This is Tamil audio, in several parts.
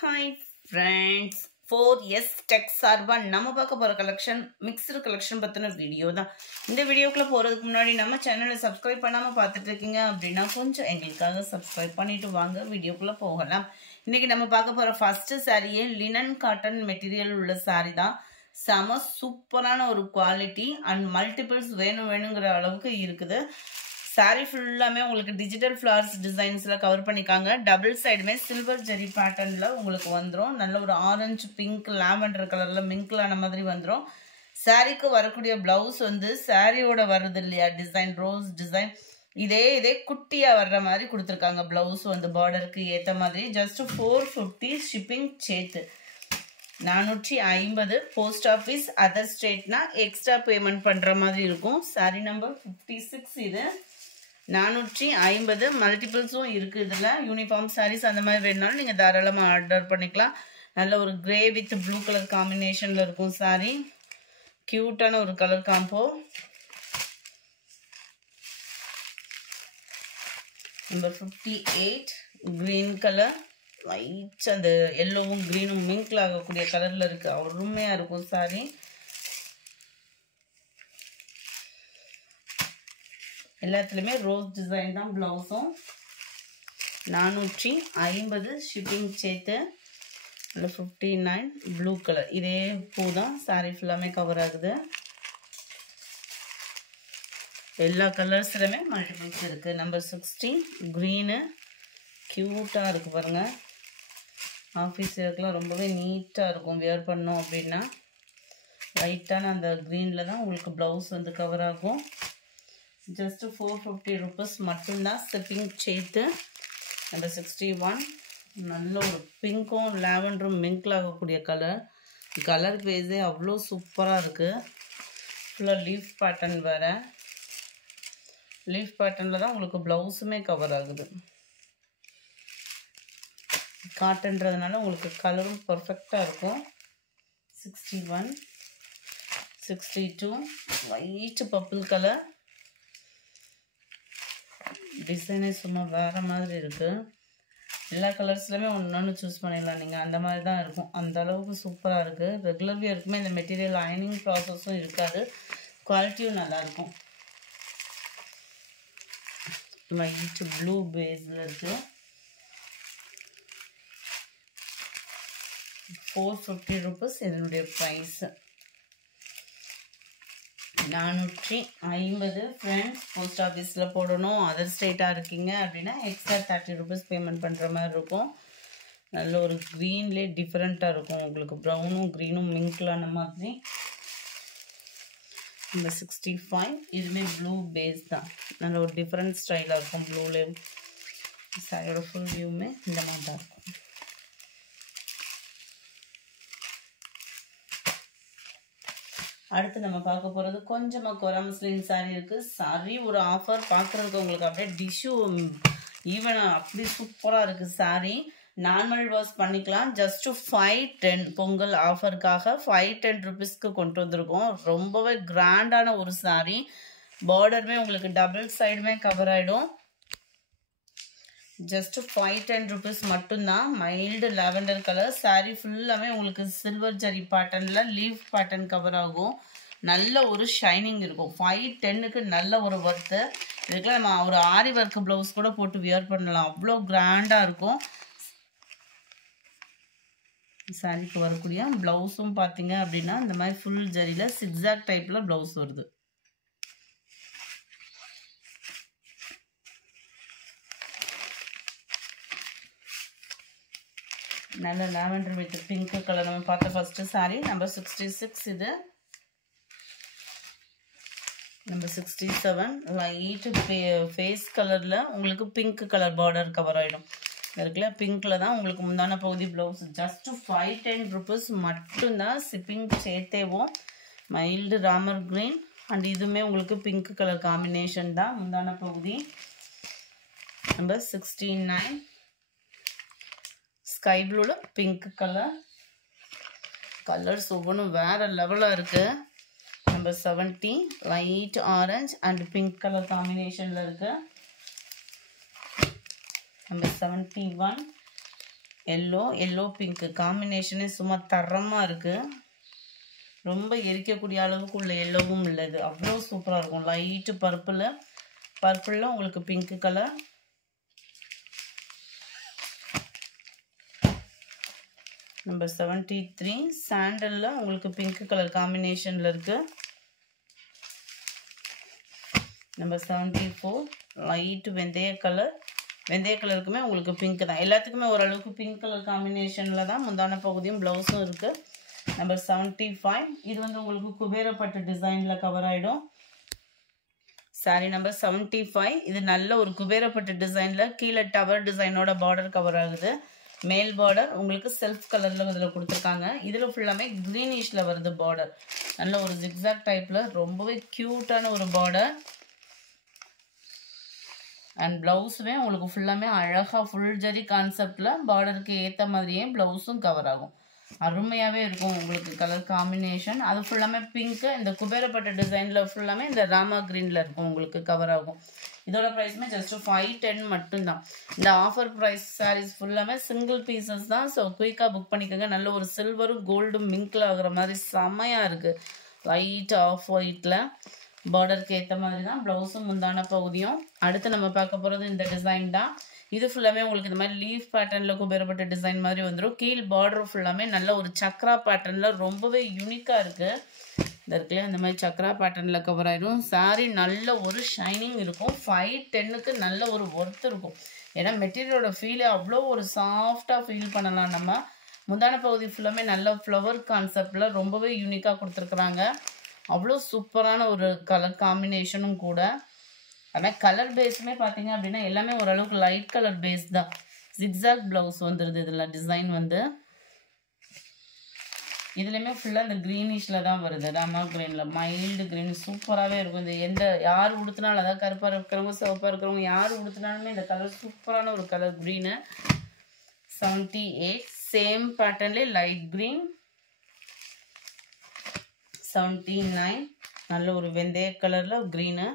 Hi friends, 4S Tech சார்பா நம்ம பார்க்க போற கலெக்ஷன் மிக்ஸ்டு கலெக்ஷன் பத்தின வீடியோ தான். இந்த வீடியோக்குள்ள போறதுக்கு முன்னாடி நம்ம சேனலை சப்ஸ்கிரைப் பண்ணாம பார்த்துட்டு இருக்கீங்க அப்படின்னா கொஞ்சம் எங்களுக்காக சப்ஸ்கிரைப் பண்ணிட்டு வாங்க வீடியோக்குள்ள போகலாம். இன்னைக்கு நம்ம பார்க்க போற ஃபர்ஸ்ட் சாரியே லினன் காட்டன் மெட்டீரியல் உள்ள சாரி தான். செம சூப்பரான ஒரு குவாலிட்டி அண்ட் மல்டிபிள்ஸ் வேணுங்கிற அளவுக்கு இருக்குது. சாரி ஃபுல்லாமே உங்களுக்கு டிஜிட்டல் ஃப்ளவர்ஸ் டிசைன்ஸ்ல கவர் பண்ணிக்காங்க. டபுள் சைடுமே சில்வர் ஜெரி பேட்டர்ன்ல உங்களுக்கு வந்துடும். நல்ல ஒரு ஆரஞ்சு பிங்க் லாவெண்டர் கலர்ல மிங்க்லான மாதிரி வந்துடும். சாரிக்கு வரக்கூடிய பிளவுஸ் வந்து சாரியோட வருது இல்லையா டிசைன், ரோஸ் டிசைன், இதே குட்டியா வர்ற மாதிரி கொடுத்துருக்காங்க. பிளவுஸ் வந்து பார்டருக்கு ஏற்ற மாதிரி. ஜஸ்ட் 450 ஷிப்பிங் சேர்த்து 450. போஸ்ட் ஆஃபீஸ் அதர் ஸ்டேட்னா எக்ஸ்ட்ரா பேமெண்ட் பண்ற மாதிரி இருக்கும். Sorry number 56. இது 450. மல்டிபிள்ஸும் இருக்குது. இதில் யூனிஃபார்ம் சாரீஸ் அந்த மாதிரி வேணுனாலும் நீங்கள் தாராளமாக ஆர்டர் பண்ணிக்கலாம். நல்ல ஒரு கிரே வித் ப்ளூ கலர் காம்பினேஷனில் இருக்கும் சாரீ. க்யூட்டான ஒரு colour combo. Number 58 green colour. Lights அந்த எல்லோவும் க்ரீனும் மிங்க்ல ஆகக்கூடிய கலரில் இருக்குது. அருமையாக இருக்கும் சாரீ. எல்லாத்துலேயுமே ரோஸ் டிசைன் தான் ப்ளவுஸும். 450 ஷிப்பிங் சேர்த்து. 59 ப்ளூ கலர். இதே பூ தான் சாரீ ஃபுல்லாமே கவர் ஆகுது. எல்லா கலர்ஸ்லையுமே மல்டிபிள்ஸ் இருக்குது. Number 60 green. க்யூட்டாக இருக்குது பாருங்கள். ஆஃபீஸ் ஒர்க்கெலாம் ரொம்பவே நீட்டாக இருக்கும் வியர் பண்ணோம் அப்படின்னா. லைட்டான அந்த க்ரீனில் தான் உங்களுக்கு ப்ளவுஸ் வந்து கவர் ஆகும். ஜஸ்ட் 450 ருபீஸ் மட்டும்தான் ஷிப்பிங் சேர்த்து. நம்பர் 61 நல்ல ஒரு பிங்க்கும் லாவெண்டரும் மிங்க்ல ஆகக்கூடிய கலர் பேஸே அவ்வளோ சூப்பராக இருக்குது. ஃபுல்லாக லீஃப் பேட்டர்ன் வேறு. லீஃப் பேட்டர்னில் தான் உங்களுக்கு ப்ளவுஸுமே கவர் ஆகுது. காட்டன்றதுனால உங்களுக்கு கலரும் பர்ஃபெக்டாக இருக்கும். 61 62 ஒயிட் பர்பிள் கலர். டிசைனே சும்மா வேறு மாதிரி இருக்குது. எல்லா கலர்ஸ்லையுமே ஒன்று சூஸ் பண்ணிடலாம் நீங்கள். அந்த மாதிரி தான் இருக்கும். அந்த அளவுக்கு சூப்பராக இருக்குது. ரெகுலர் வியருக்குமே இந்த மெட்டீரியல் அயனிங் ப்ராசஸும் இருக்காது. குவாலிட்டியும் நல்லாயிருக்கும். லைட் ப்ளூ பேஸில் இருக்குது. 450 ருபீஸ் இதனுடைய ப்ரைஸு. 450 ஃப்ரெண்ட்ஸ். போஸ்ட் ஆஃபீஸில் போடணும், அதர் ஸ்டேட்டாக இருக்கீங்க அப்படின்னா எக்ஸ்ட்ரா 30 ருபீஸ் பேமெண்ட் பண்ணுற மாதிரி இருக்கும். நல்ல ஒரு க்ரீன்லேயே டிஃப்ரெண்ட்டாக இருக்கும் உங்களுக்கு. ப்ரௌனும் க்ரீனும் மிங்க்லான மாதிரி. இந்த 65 இதுவுமே ப்ளூ பேஸ் தான். நல்ல ஒரு டிஃப்ரெண்ட் ஸ்டைலாக இருக்கும் ப்ளூலேயும். சாரியோட ஃபுல் வியூவுமே இந்த மாதிரி தான் இருக்கும். அடுத்து நம்ம பார்க்க போகிறது கொஞ்சமாக கொரா முஸ்லிம் சாரீ இருக்குது. சாரி ஒரு ஆஃபர் பார்க்குறதுக்கு உங்களுக்கு அப்படியே டிஷ்யூ ஈவனாக அப்படி சூப்பராக இருக்குது சாரீ. நார்மல் வாஷ் பண்ணிக்கலாம். ஜஸ்ட்டு 510 பொங்கல் ஆஃபருக்காக 510 ருபீஸ்க்கு கொண்டு வந்திருக்கோம். ரொம்பவே கிராண்டான ஒரு சாரீ. பார்டருமே உங்களுக்கு டபுள் சைடுமே கவர் ஆகிடும். ஜஸ்ட் 510 ருபீஸ் மட்டும்தான். Mild lavender colour. சாரீ ஃபுல்லாமே உங்களுக்கு சில்வர் ஜரி பேட்டர்னில் லீஃப் பேட்டர்ன் கவர் ஆகும். நல்ல ஒரு ஷைனிங் இருக்கும். 510க்கு நல்ல ஒரு ஒர்த்து. இதுக்கெல்லாம் நம்ம ஒரு ஆரி ஒர்க் ப்ளவுஸ் கூட போட்டு வியர் பண்ணலாம். அவ்வளோ கிராண்டாக இருக்கும். சாரீக்கு வரக்கூடிய ப்ளவுஸும் பார்த்தீங்க அப்படின்னா இந்த மாதிரி ஃபுல் ஜரியில் சிக்ஸாக் டைப்பில் ப்ளவுஸ் வருது. நல்ல லாவெண்டர் வித் பிங்க் கலர் நம்ம பார்த்த ஃபர்ஸ்ட் சாரீ. நம்பர் 66 இது. நம்பர் 67 லைட் ஃபேஸ் கலரில் உங்களுக்கு பிங்க் கலர் பார்டர் கவர் ஆகிடும். இருக்குல்ல பிங்க்கில் தான் உங்களுக்கு முந்தான பகுதி ப்ளவுஸ். ஜஸ்ட் 510 ருபீஸ் மட்டும்தான் ஷிப்பிங் சேர்த்தேவோம். மைல்டு ராமர் க்ரீன் அண்ட் இதுவுமே உங்களுக்கு பிங்க் கலர் காம்பினேஷன் தான் முந்தான பகுதி. நம்பர் 69 ஸ்கை ப்ளூவில் பிங்க் கலர். கலர்ஸ் ஒவ்வொன்றும் வேறு லெவலாக இருக்குது. Number 70 light orange and pink colour காம்பினேஷனில் இருக்குது. நம்பர் 71 எல்லோ பிங்க் காம்பினேஷனே சும்மா தரமாக இருக்குது. ரொம்ப எரிக்கக்கூடிய அளவுக்கு உள்ள எல்லோவும் உள்ளது. அவ்வளோ சூப்பராக இருக்கும். லைட்டு பர்பிளில் உங்களுக்கு பிங்க் கலர். நம்பர் 73 சாண்டலில் உங்களுக்கு பிங்க் கலர் காம்பினேஷனில் இருக்குது. நம்பர் 74 லைட்டு வெந்தய கலருக்குமே உங்களுக்கு பிங்க் தான். எல்லாத்துக்குமே ஓரளவுக்கு பிங்க் கலர் காம்பினேஷனில் தான் முந்தான பகுதியும் ப்ளவுஸும் இருக்குது. நம்பர் 75 இது வந்து உங்களுக்கு குபேரப்பட்டு டிசைனில் கவர் ஆகிடும். சாரி நம்பர் 75 இது நல்ல ஒரு குபேரப்பட்டு டிசைனில் கீழே டவர் டிசைனோட பார்டர் கவர் ஆகுது. மேல் பார்டர் உங்களுக்கு செல்ஃப் கலரில் இதில் கொடுத்துருக்காங்க. இதில் ஃபுல்லாமே க்ரீனிஷில் வருது பார்டர். நல்ல ஒரு ஜிக்ஸாக் டைப்பில் ரொம்பவே க்யூட்டான ஒரு பார்டர். அண்ட் ப்ளவுஸுமே உங்களுக்கு ஃபுல்லாமே அழகாக ஃபுல் ஜரி கான்செப்டில் பார்டருக்கு ஏற்ற மாதிரியே ப்ளவுஸும் கவர் ஆகும். அருமையாகவே இருக்கும் உங்களுக்கு கலர் காம்பினேஷன். அது ஃபுல்லாமே பிங்க்கு. இந்த குபேரப்பட்ட டிசைனில் ஃபுல்லாமே இந்த ராமா க்ரீனில் இருக்கும் உங்களுக்கு கவர் ஆகும். இதோட ப்ரைஸுமே ஜஸ்ட் 510 மட்டும்தான். இந்த ஆஃபர் ப்ரைஸ் சாரீஸ் ஃபுல்லாமே சிங்கிள் பீசஸ் தான். ஸோ குயிக்காக புக் பண்ணிக்கோங்க. நல்ல ஒரு சில்வரும் கோல்டும் மிங்கில் ஆகுற மாதிரி செம்மையாக இருக்குது. லைட் ஆஃப் ஒயிட்டில் பார்டருக்கு ஏற்ற மாதிரி தான் ப்ளவுஸும் முந்தான பகுதியும். அடுத்து நம்ம பார்க்க போகிறது இந்த டிசைன் தான். இது ஃபுல்லாமே உங்களுக்கு இந்த மாதிரி லீஃப் பேட்டர்னில் குபேரப்பட்ட டிசைன் மாதிரி வந்துடும். கீழ் பார்டர் ஃபுல்லாமே நல்ல ஒரு சக்ரா பேட்டர்னில் ரொம்பவே யூனிக்காக இருக்குது. இந்த இருக்குல்ல இந்த மாதிரி சக்ரா பேட்டர்னில் கவர் ஆகிடும். சாரீ நல்ல ஒரு ஷைனிங் இருக்கும். 510க்கு நல்ல ஒரு ஒர்த் இருக்கும். ஏன்னா மெட்டீரியலோட ஃபீலே அவ்வளோ ஒரு சாஃப்டாக ஃபீல் பண்ணலாம். நம்ம முந்தான பகுதி ஃபுல்லாமே நல்ல ஃப்ளவர் கான்செப்டில் ரொம்பவே யூனிக்காக கொடுத்துருக்குறாங்க. அவ்வளோ சூப்பரான ஒரு கலர் காம்பினேஷனும் கூட. ஆனால் கலர் பேஸுமே பார்த்தீங்க அப்படின்னா எல்லாமே ஓரளவுக்கு லைட் கலர் பேஸ் தான். ஜிக்ஸாக் ப்ளவுஸ் வந்துடுது. இதில் டிசைன் வந்து இதுலேயுமே ஃபுல்லாக இந்த க்ரீனிஷில் தான் வருது. ராமா க்ரீனில் மைல்டு க்ரீன் சூப்பராகவே இருக்கும். இந்த யார் உடுத்தினாலும் அதாவது கருப்பாக இருக்கிறவங்க சிவப்பாக இருக்கிறவங்க யார் உடுத்தினாலுமே இந்த கலர் சூப்பரான ஒரு கலர் க்ரீனு. 78 சேம் பேட்டர்ன்லேயே லைட் க்ரீன். 79 நல்ல ஒரு வெந்தய கலரில் க்ரீனு.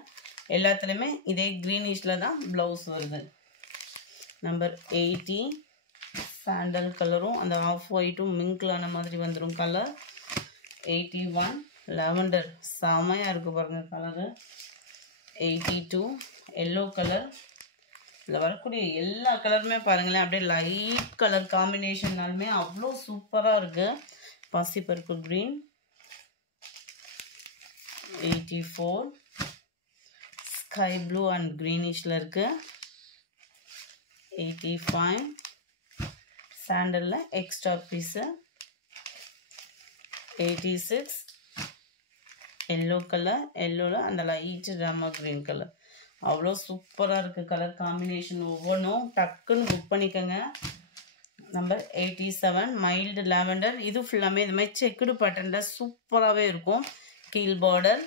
எல்லாத்துலேயுமே இதே க்ரீனிஷில் தான் ப்ளவுஸ் வருது. நம்பர் 80 சாண்டல் கலரும் அந்த ஆஃப் ஒயிட்டும் மிங்கிளான மாதிரி வந்துடும் கலர். 81 லாவெண்டர் செமையாக இருக்குது பாருங்கள் கலரு. 82 yellow colour. இதில் வரக்கூடிய எல்லா கலருமே பாருங்களேன் அப்படியே லைட் கலர் காம்பினேஷன்னாலுமே அவ்வளோ சூப்பராக இருக்குது. பாசிப்பருப்பு க்ரீன். 84 ஸ்கை ப்ளூ அண்ட் க்ரீனிஷில் இருக்குது. 85 சாண்டலில் எக்ஸ்ட்ரா பீஸு. 86 yellow colour. எல்லோவில் அந்த லைட்டு ராமா க்ரீன் கலர். அவ்வளோ சூப்பராக இருக்குது கலர் காம்பினேஷன். ஒவ்வொன்றும் டக்குன்னு புக் பண்ணிக்கோங்க. Number 87 mild lavender. இது ஃபுல்லாமே இந்த மாதிரி செக்குடு பேட்டர்னில் சூப்பராகவே இருக்கும். கீழ் பார்டர்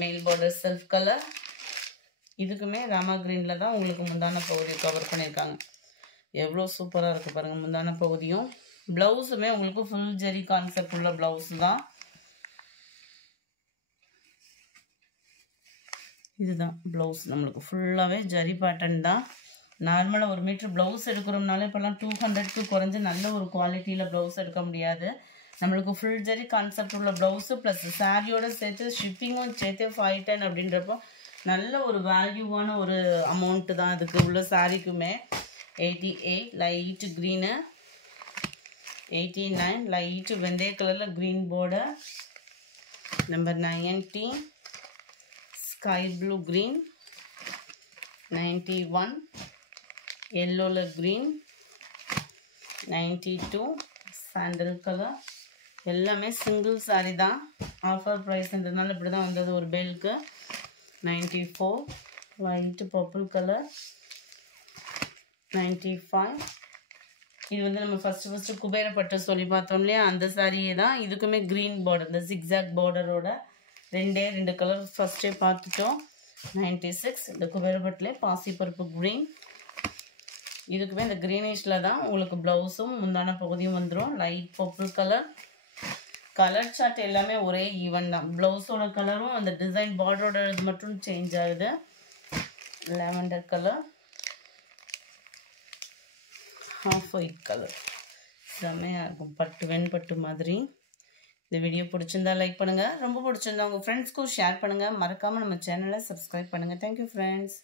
மேல் பார்டர் செல்ஃப் கலர். இதுக்குமே ராமா க்ரீனில் தான் உங்களுக்கு முந்தான பகுதியை கவர் பண்ணியிருக்காங்க. எவ்வளோ சூப்பராக இருக்குது பாருங்கள் முந்தான பகுதியும். ப்ளவுஸுமே உங்களுக்கு ஃபுல் ஜெரி கான்செப்ட் உள்ள ப்ளவுஸ் தான். இதுதான் ப்ளவுஸ். நம்மளுக்கு ஃபுல்லாகவே ஜரி பேட்டர்ன் தான். நார்மலாக 1 மீட்டர் ப்ளவுஸ் எடுக்கிறோம்னாலே இப்போல்லாம் 200க்கு குறைஞ்சி நல்ல ஒரு குவாலிட்டியில் ப்ளவுஸ் எடுக்க முடியாது. நம்மளுக்கு ஃபுல் ஜரி கான்செப்ட் உள்ள ப்ளவுஸு ப்ளஸ் சாரியோட சேர்த்து ஷிப்பிங்கும் சேர்த்து 510 அப்படின்றப்போ நல்ல ஒரு வேல்யூவான ஒரு அமௌண்ட்டு தான் இதுக்கு உள்ள சாரிக்குமே. 88 லைட்டு க்ரீனு. 89 லைட்டு வெந்தய கலரில் green border. Number 90 sky blue green. 91 எல்லோவில் க்ரீன். 92 sandal colour. எல்லாமே சிங்கிள் சாரி தான். ஆஃபர் ப்ரைஸ்ன்றதுனால இப்படி தான் வந்தது ஒரு பேலுக்கு. 94 லைட்டு பர்பிள் கலர். 95 இது வந்து நம்ம ஃபஸ்ட்டு குபேரப்பட்டு சொல்லி பார்த்தோம் இல்லையா அந்த சாரியே தான். இதுக்குமே க்ரீன் பார்டர் இந்த ஜிக்ஸாக் பார்டரோட 2 கலர் ஃபஸ்ட்டே பார்த்துட்டோம். 96 இந்த குபேரப்பட்டிலே பாசிப்பருப்பு க்ரீன். இதுக்குமே இந்த க்ரீனிஷில் தான் உங்களுக்கு ப்ளவுஸும் முந்தான பகுதியும் வந்துடும். Light purple colour. Colour chart எல்லாமே ஒரே ஈவன் தான். ப்ளவுஸோட கலரும் அந்த டிசைன் பார்டரோட இது மட்டும் சேஞ்ச் ஆகுது. Lavender colour. Off white colour செம்மையாக இருக்கும். பட்டு வெண்பட்டு மாதிரி. இந்த வீடியோ பிடிச்சிருந்தா லைக் பண்ணுங்கள், ரொம்ப பிடிச்சிருந்தா உங்கள் ஃப்ரெண்ட்ஸ்க்கும் ஷேர் பண்ணுங்கள். மறக்காமல் நம்ம சேனலை சப்ஸ்கிரைப் பண்ணுங்கள். Thank you friends.